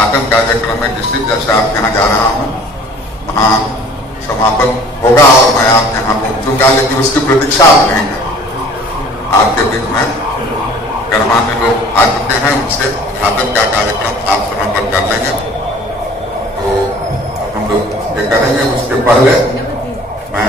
उद्घाटन कार्यक्रम में डिस्ट्रिक्ट जज साहब के यहाँ जा रहा हूँ, वहाँ समापन होगा और मैं आपके यहाँ पहुंचूंगा, लेकिन उसकी प्रतीक्षा आप नहीं करें। आपके बीच में गणमान्य लोग आ चुके हैं, उनसे उद्घाटन का कार्यक्रम आप समापन कर लेंगे तो हम लोग ये करेंगे। उसके पहले मैं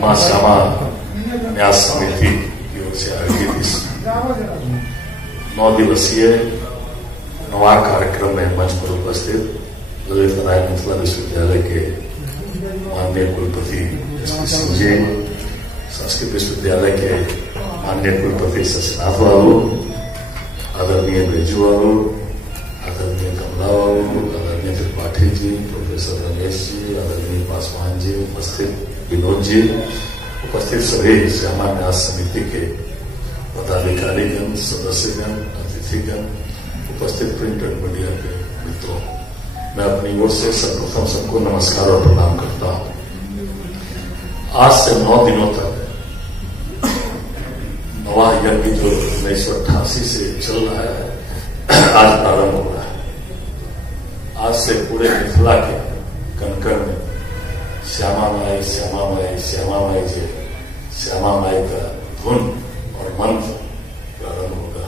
मां श्यामा न्यास समिति की ओर से आयोजित इस 9 दिवसीय नवार कार्यक्रम में मंच पर उपस्थित ललित नारायण मिथिला विश्वविद्यालय के माननीय कुलपति एसपी सिंह जी, संस्कृत विश्वविद्यालय के माननीय कुलपति शशिनाथ बाबू, आदरणीय बेजू बाबू, आदरणीय कमला बाबू, आदरणीय त्रिपाठी जी, प्रोफेसर रमेश जी, आदरणीय पासवान जी, उपस्थित विनोद जी, उपस्थित सभी श्यामा न्यास समिति के पदाधिकारीगण, सदस्यगण, अतिथिगण, उपस्थित प्रिंट एंड मीडिया के मित्रों, मैं अपनी ओर से सर्वप्रथम सबको नमस्कार और प्रणाम करता हूं। आज से 9 दिनों तक नवा यज्ञ जो 1988 से चल रहा है, आज प्रारंभ हो रहा है। आज से पूरे मिथिला के कण-कण में श्यामा माई, श्यामा माई, श्यामा माई जय, श्यामा माई का धुन और मंत्र प्रारंभ होगा।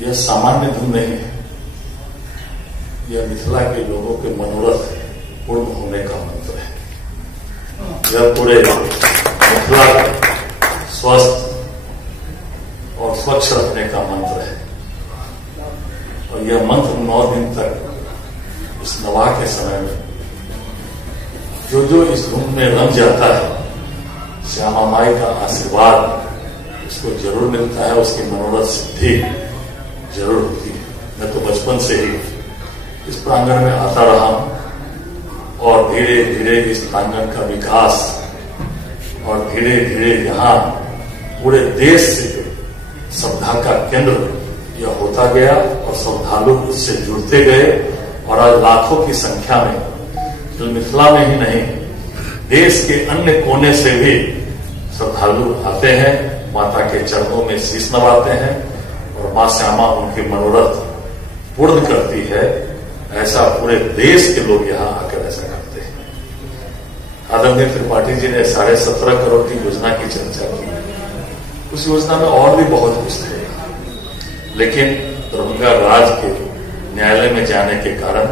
यह सामान्य धुन नहीं है, यह मिथिला के लोगों के मनोरथ पूर्ण होने का मंत्र है। यह पूरे मिथिला को स्वस्थ और स्वच्छ रखने का मंत्र है और यह मंत्र 9 दिन तक इस नवा के समय में जो इस धुन में रंग जाता है, श्यामा माई का आशीर्वाद उसको जरूर मिलता है, उसकी मनोरथ सिद्धि जरूर होती है। मैं तो बचपन से ही इस प्रांगण में आता रहा हूं और धीरे धीरे इस प्रांगण का विकास और धीरे धीरे यहाँ पूरे देश से श्रद्धा का केंद्र यह होता गया और श्रद्धालु उससे जुड़ते गए और आज लाखों की संख्या में जो मिथिला में ही नहीं, देश के अन्य कोने से भी श्रद्धालु आते हैं, माता के चरणों में शीश नवाते हैं और मां श्यामा उनके मनोरथ पूर्ण करती है। ऐसा पूरे देश के लोग यहाँ आकर ऐसा करते हैं। आदरणीय त्रिपाठी जी ने 17.5 करोड़ की योजना की चर्चा की। उस योजना में और भी बहुत कुछ थे, लेकिन दरभंगा राज के न्यायालय में जाने के कारण,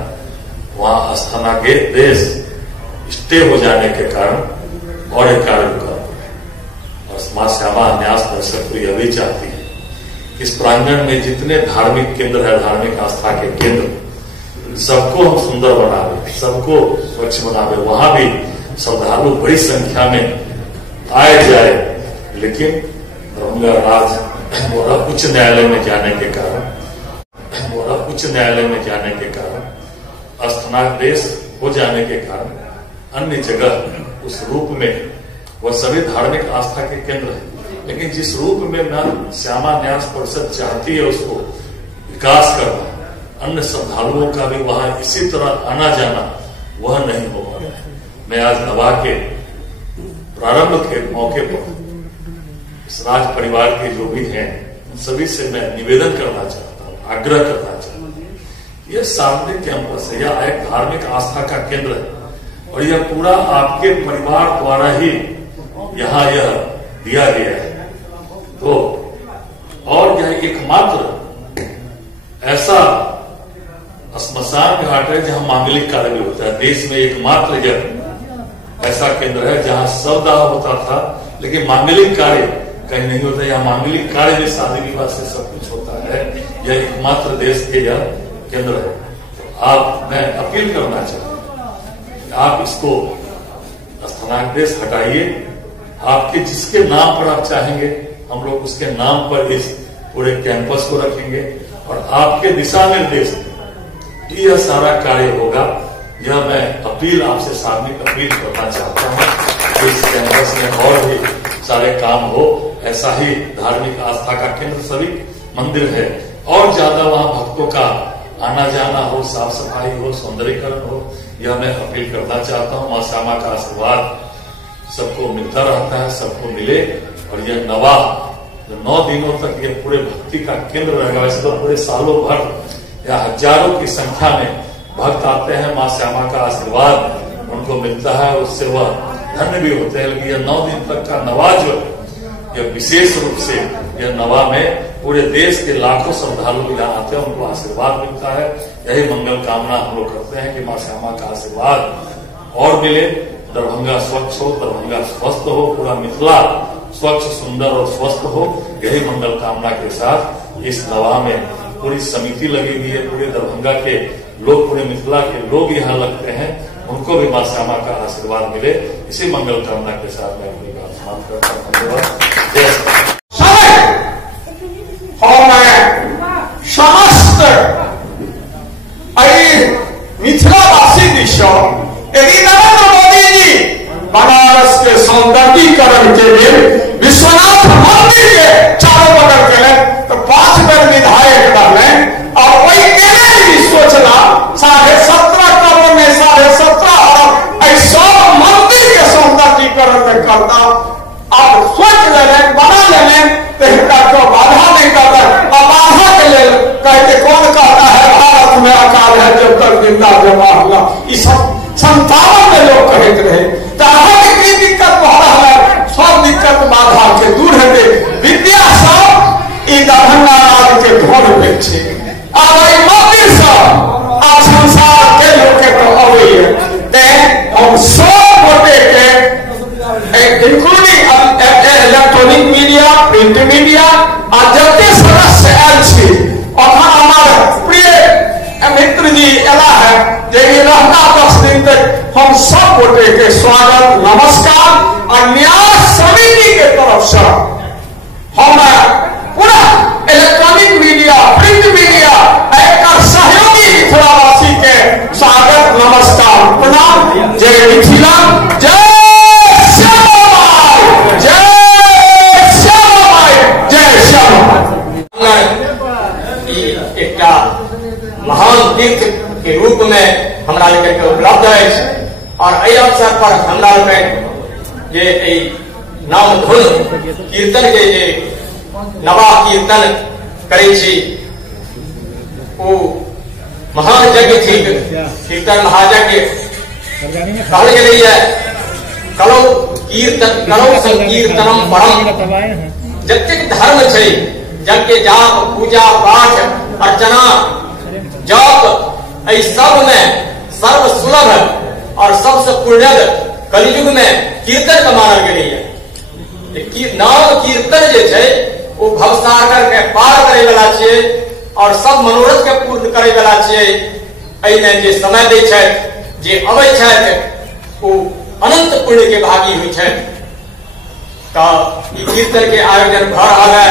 वहां स्थानादेश स्टे हो जाने के कारण और एक कार्य रुका और मां श्यामा न्यास परिषद तो यह भी चाहती है कि इस प्रांगण में जितने धार्मिक केंद्र है, धार्मिक आस्था के केंद्र, सबको हम सुंदर बनावे, सबको स्वच्छ बनावे, वहां भी श्रद्धालु बड़ी संख्या में आए जाए। लेकिन दरभंगा राज उच्च न्यायालय में जाने के कारण स्थानादेश हो जाने के कारण अन्य जगह उस रूप में वह सभी धार्मिक आस्था के केंद्र है, लेकिन जिस रूप में श्यामा न्यास परिषद चाहती है उसको विकास करना, अन्य श्रद्धालुओं का भी वहां इसी तरह आना जाना, वह नहीं हो पा रहा है। मैं आज नवा के प्रारंभ के मौके पर इस राज परिवार के जो भी हैं उन सभी से मैं निवेदन करना चाहता हूँ, आग्रह करना चाहता हूँ। यह सार्वजनिक कैंपस है, यह एक धार्मिक आस्था का केंद्र है और यह पूरा आपके परिवार द्वारा ही यहाँ यह दिया गया है। तो और यह एकमात्र ऐसा श्मशान घाट है जहाँ मांगलिक कार्य भी होता है। देश में एकमात्र यह ऐसा केंद्र है जहाँ शवदाह होता था, लेकिन मांगलिक कार्य कहीं नहीं होता। यहाँ मांगलिक कार्य भी शादी विवाह से सब कुछ होता है। यह एकमात्र देश के यह केंद्र है। तो मैं अपील करना चाहता हूँ, आप इसको स्थानादेश हटाइए। आपके जिसके नाम पर आप चाहेंगे हम लोग उसके नाम पर इस पूरे कैंपस को रखेंगे और आपके दिशा निर्देश यह सारा कार्य होगा। यह मैं अपील आपसे सार्वजनिक अपील करना चाहता हूँ। इस कैंपस में और भी सारे काम हो, ऐसा ही धार्मिक आस्था का केंद्र सभी मंदिर है, और ज्यादा वहाँ भक्तों का आना जाना हो, साफ सफाई हो, सौंदर्यीकरण हो, यह मैं अपील करना चाहता हूँ। माँ श्यामा का आशीर्वाद सबको मिलता रहता है, सबको मिले। और यह नवा 9 दिनों तक ये पूरे भक्ति का केंद्र रहेगा। वैसे तो पूरे सालों भर या हजारों की संख्या में भक्त आते हैं, माँ श्यामा का आशीर्वाद उनको मिलता है, उससे वह धन्य भी होते हैं। लेकिन यह 9 दिन तक का नवा जो यह विशेष रूप से यह नवा में पूरे देश के लाखों श्रद्धालु यहाँ आते हैं, उनको आशीर्वाद मिलता है। यही मंगल कामना हम लोग करते हैं कि माँ श्यामा का आशीर्वाद और मिले, दरभंगा स्वच्छ हो, दरभंगा स्वस्थ हो, पूरा मिथिला स्वच्छ सुंदर और स्वस्थ हो। यही मंगल कामना के साथ इस नवा में पूरी समिति लगी हुई है, पूरे दरभंगा के लोग, पूरे मिथिला के लोग यहाँ लगते हैं, उनको भी माँ श्यामा का आशीर्वाद मिले। इसी मंगल कामना के साथ मैं अपनी बात समाप्त करता हूँ। धन्यवाद। समस्त मिथिलावासी दिशा यदि नरेंद्र मोदी जी बनारस के सौंदर्यीकरण के लिए विश्वनाथ मंदिर के चारों बगल के लिए तो 5 बेर विधायक बने, और वही केले की सोचना 17.5 करोड़ में 17.5 अरब ऐसा मंदिर के सौंदर्यीकरण में करता। आप सोच लेने, बना लेने, तो बाधा नहीं करता। और बाधा के लिए कहते कौन कहता है भारत में अकाल है जब तक जिंदा जवाहरलाल, ये सब 57 में लोग कहते रहे। की दिक्कत हो रहा है, सब दिक्कत बाधा के दूर है। विद्या सब इ दरभंगा राज्य के धन पे छे, अब मंदिर सब आ संसार के लोग के तो अवे हम सब गोटे के including electronic media, print media आ जते सदस्य आयल छी, अखन हमारे प्रिय मित्र जी एला है जे रहना 10 दिन तक हम सब गोटे के स्वागत नमस्कार। और न्याय समिति के तरफ से हम पूरा इलेक्ट्रॉनिक मीडिया, प्रिंट मीडिया एक सहयोगी मिथिलावासी के स्वागत नमस्कार प्रणाम। जय मिथिला, जय श्यामा माई, जय श्यामा माई, जय श्यामा माई। एक महान तीर्थ के रूप में हमरा लोग के उपलब्ध है, और एहि अवसर पर हमरा लोग ये नाम धुन कीर्तन के जे नवा कीर्तन करे छी, वो महान यज्ञ थी, कीर्तन महायज्ञ कहल गेल है। कलो कीर्तन, कलो संकीर्तनम परम। जतेक धर्म छै, जग के जाप, पूजा पाठ, अर्चना, जप, एहि सब में सर्व सुलभ और सबसे पुण्यद कलयुग में कीर्तन का मानल गेल है। नाम कीर्तन जे छै वो भवसागर के पार करे वाला छियै, और सब मनोरथ के पूर्ण करे वाला छियै। एहिमे जे समय दै छथि, जे अबै छथि, वो अनंत पुण्य के भागी होइ छथि। तो ई कीर्तन के आयोजन भ रहल है,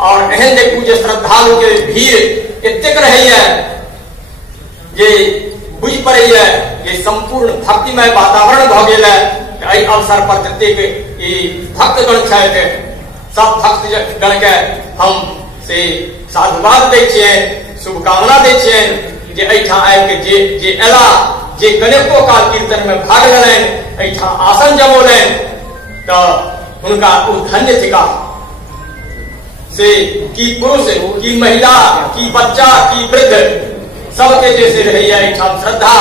और एहन देखू जे श्रद्धालु के भीड़ एतेक रहैया जे बुझ पड़ैया जे संपूर्ण भक्तिमय वातावरण भ गेल है। एहि अवसर पर जतेक ई भक्तगण छथि, सब भक्तगण के हम से साधुवाद दै छियनि, शुभकामना दै छियनि जे एहिठाम आबि के जे एला, जे कनेको काल कीर्तन में भाग लेलनि, एहिठाम आसन जमौलनि, तो हुनका ओ धन्य थिका। से की पुरुष, की महिला, की बच्चा, की वृद्ध, सबके जैसे रहिए एहिठाम श्रद्धा